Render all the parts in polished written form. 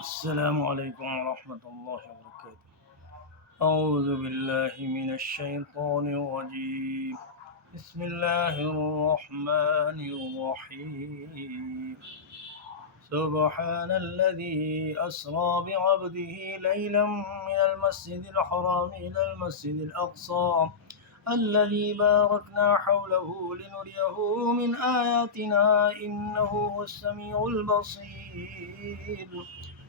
السلام عليكم ورحمة الله وبركاته. أعوذ بالله من الشيطان الرجيم. بسم الله الرحمن الرحيم. سبحان الذي أسرى بعبده ليلا من المسجد الحرام إلى المسجد الأقصى الذي باركنا حوله لنريه من آياتنا إنه هو السميع البصير.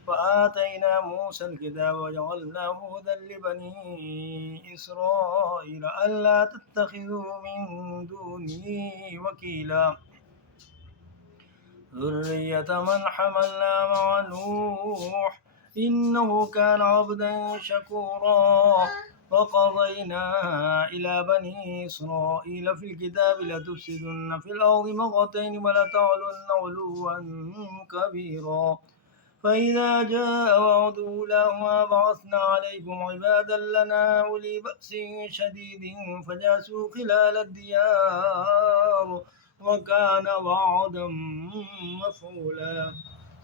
وآتينا موسى الكتاب وجعلناه هدى لبني إسرائيل ألا تتخذوا من دوني وكيلا ذرية من حملنا مع نوح إنه كان عبدا شكورا. وقضينا إلى بني إسرائيل في الكتاب لتفسدن في الأرض مرتين ولتعلن علوا كبيرا. فإذا جاء وعد أولاهما بعثنا عليكم عبادا لنا أولي بأس شديد فجاسوا خلال الديار وكان وعدا مفعولا.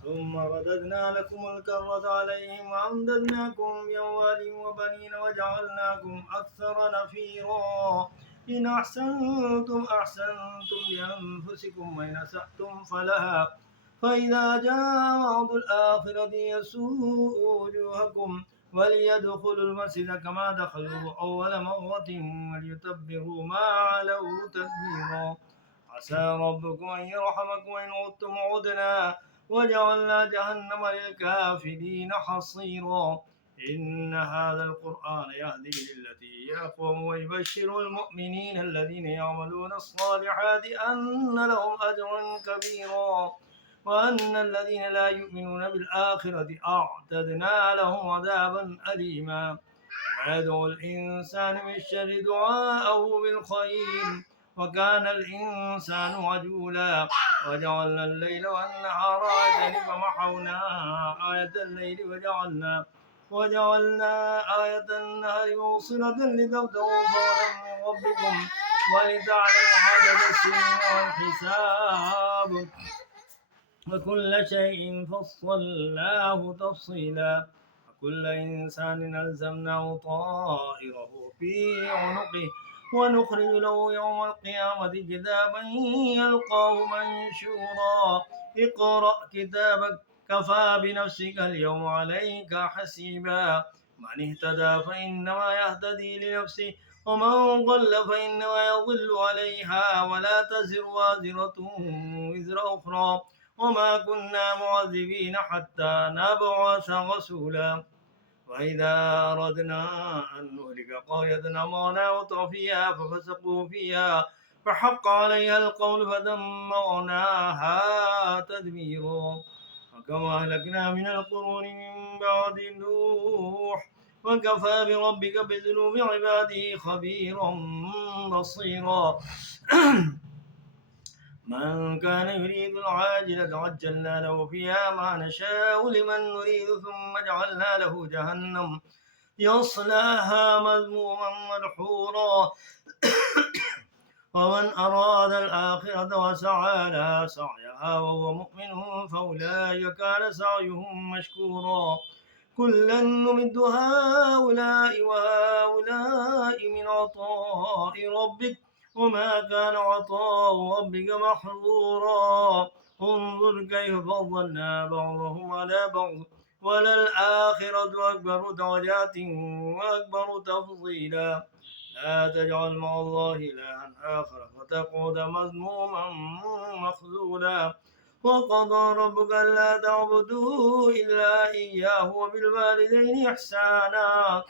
ثم رددنا لكم الكرة عليهم وأمددناكم بأموال وبنين وجعلناكم أكثر نفيرا. إن أحسنتم أحسنتم لأنفسكم وإن أسأتم فلها. فإذا جاء وعد الآخرة يسوء وجوهكم وليدخلوا المسجد كما دخلوه أول مرة وليتبروا ما علوا تدبيرا. عسى ربكم أن يرحمكم وإن عدتم عدنا وجعلنا جهنم للكافرين حصيرا. إن هذا القرآن يهدي للتي هي أقوم ويبشر المؤمنين الذين يعملون الصالحات أن لهم أجرا كبيرا وأن الذين لا يؤمنون بالآخرة أعتدنا لهم عذابا أليما. ويدعو الإنسان بالشر دعاءه بالخير وكان الإنسان عجولا. وجعلنا الليل والنهار آيتين فمحونا آية الليل وجعلنا آية النهار موصلة لتبتغوا فضلا من ربكم ولتعلموا عدد السنين والحساب وكل شيء فصلناه تفصيلا. وكل إنسان ألزمناه طائره في عنقه ونخرج له يوم القيامة كتابا يلقاه منشورا. اقرأ كتابك كفى بنفسك اليوم عليك حسيبا. من اهتدى فإنما يهتدي لنفسه ومن ضل فإنما يضل عليها ولا تزر وازرة وزر أخرى وما كنا معذبين حتى نبعث رسولا. وإذا أردنا أن نهلك قرية أمرنا وترفيها ففسقوا فيها فحق عليها القول فدمرناها تدميرا. وكما أهلكنا من القرون من بعد نوح وكفى بربك بذنوب عباده خبيرا بصيرا. من كان يريد العاجلة عجلنا له فيها ما نشاء لمن نريد ثم جعلنا له جهنم يصلاها مذموما مدحورا. ومن أراد الآخرة وسعى لها سعيها وهو مؤمن فأولئك كان سعيهم مشكورا. كلا نمد هؤلاء وهؤلاء من عطاء ربك وما كان عطاء ربك محظورا. انظر كيف فضلنا بعضهم على بعض وللآخرة أكبر درجات وأكبر تفضيلا. لا تجعل مع الله إلها آخر فتقعد مذموما مخذولا. وقضى ربك ألا تعبدوا إلا إياه وبالوالدين إحسانا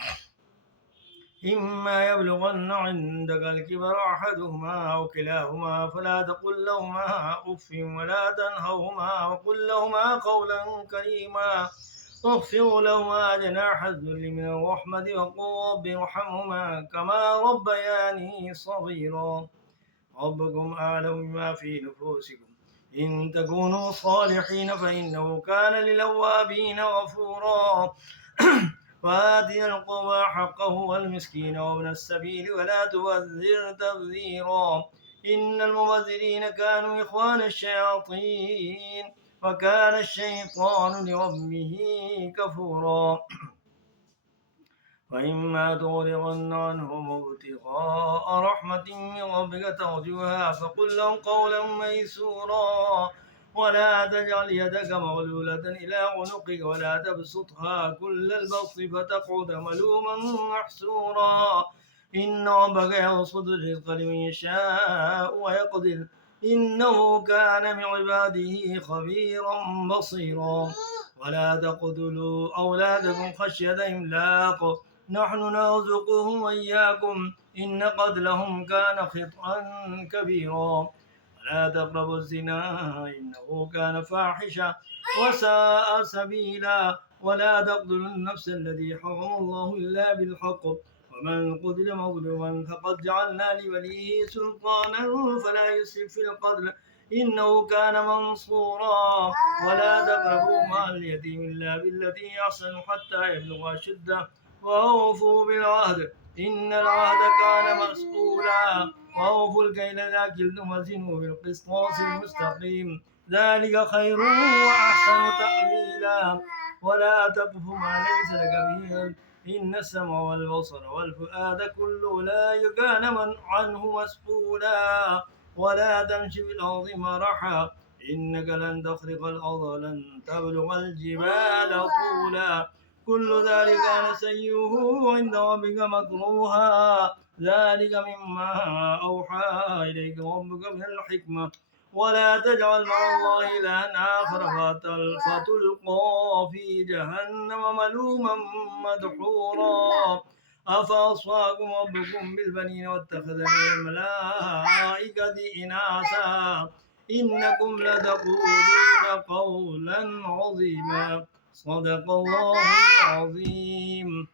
إما يبلغن عندك الكبر أحدهما أو كلاهما فلا تقل لهما أف ولا تنهرهما وقل لهما قولا كريما واخفض لهما جناح الذل من الرحمة وقل رب ارحمهما كما ربياني صغيرا. ربكم أعلم بما في نفوسكم إن تكونوا صالحين فإنه كان للأوابين غفورا. وآت ذا القربى حقه والمسكين وابن السبيل ولا تبذر تبذيرا إن المبذرين كانوا إخوان الشياطين وكان الشيطان لربه كفورا وإما تعرضن عنهم ابتغاء رحمة من ربك ترجوها فقل لهم قولا ميسورا ولا تجعل يدك مغلولة إلى عنقك ولا تبسطها كل البسط فتقعد ملوما محسورا إن ربك يبسط الرزق لمن يشاء ويقدر إنه كان من عباده خبيرا بصيرا ولا تقتلوا أولادكم خشية إملاق نحن نرزقهم وإياكم إن قتلهم كان خطأ كبيرا ولا تقربوا الزنا إنه كان فاحشة وساء سبيلا ولا تقتلوا النفس التي حرم الله إلا بالحق ومن قتل مظلوما فقد جعلنا لوليه سلطانا فلا يسرف في القتل إنه كان منصورا ولا تقربوا مال اليتيم إلا بالتي أحسن حتى يبلغ أشده وأوفوا بالعهد إن العهد كان مسؤولا وأوفوا الكيل إذا كلتم وزنوا بالقسطاس المستقيم ذلك خير وأحسن تأويلا ولا تقف ما ليس لك به علم إن السمع والبصر والفؤاد كل أولئك كان من عنه مسؤولا ولا تمشي في الأرض مرحا إنك لن تخرق الأرض ولن تبلغ الجبال طولا كل ذلك كان سيئه عند ربك مكروها ذلك مما أوحى إليك ربك من الحكمة ولا تجعل مع الله إلها آخر فتلقى في جهنم ملوما مدحورا أفأصفاكم ربكم بالبنين واتخذ من الملائكة إناثا إنكم لتقولون قولا عظيما صدق الله العظيم